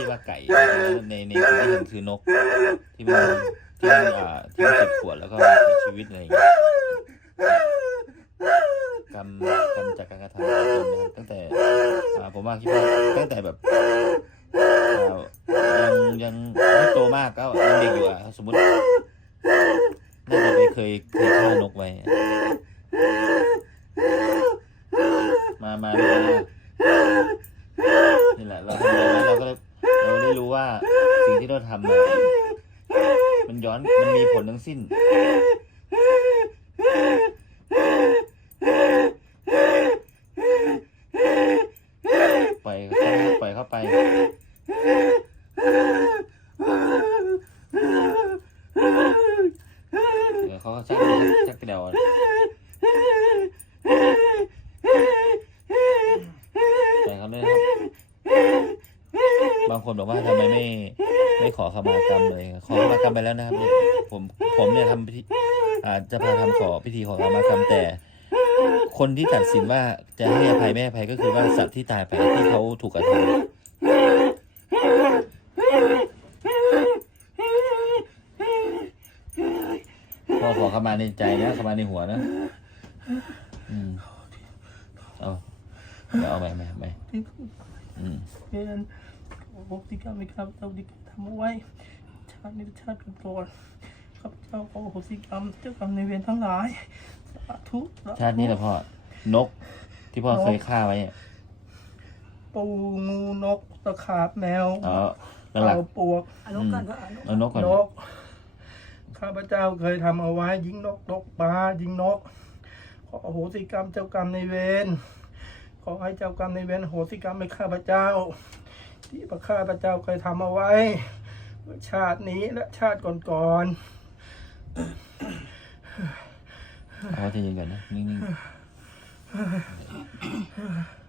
คิดว่าไก่ในในสิ่งที่เห็นคือนกที่มันที่มันอ่าที่มันเจ็บปวดแล้วก็เสียชีวิตอะไรอย่างเงี้ยกรรมกรรมจากการกระทำของคนนะครับตั้งแต่อ่าผมว่าคิดว่าตั้งแต่แบบอ่ายังยังไม่โตมากก็ยังเด็กอยู่อะสมมติน่าจะไปเคยเคยฆ่านกไว้ มามามานี่แหละเรา ทำนะมันย้อนมันมีผลทั้งสิ้น ปล่อยเขาไปปล่อยเข้าไปเดี๋ยวเขาชักชักกระเดาอะปล่อยเขาเลยครับ บางคนบอกว่าทำไมไม่ ไม่ขอขมากรรมเลยขอขมากรรมไปแล้วนะครับ ผมผมเนี่ยทำพิธีอาจจะพาทำขอพิธีขอขมากรรมแต่ คนที่ตัดสินว่าจะให้อภัยไม่อภัยก็คือว่าสัตว์ที่ตายไปที่เขาถูกกระทำพอขอขมาในใจนะขมาในหัวนะอืมเอาเดี๋ยวเอาไปไปไปอืมเรียนขอบอก ที่กรรมในครับเจ้าที่ทำเอาไว้ชาตินี้ชาติก่อนๆข้าพเจ้าขอโหสิกรรมเจ้ากรรมในายเวรทั้งหลายสาธุสธุชาตินี้แหละพ่อนกที่พ่อเคยฆ่าไว้อะปูงูนกตะขาบแมวเอาหลักเต่าปวกอนุกันก็อนุๆเอานกก่อนนกข้าพเจ้าเคยทำเอาไว้ยิงนกนกปลายิงนกขออโหสิกรรมเจ้ากรรมในายเวร ขอให้เจ้ากรรมในเวรโหสิกรรมให้ข้าพเจ้า ที่พระข้าพเจ้าเคยทำเอาไว้ ชาตินี้และชาติก่อนๆ เอาใจเย็นก่อนนะ นิ่งๆ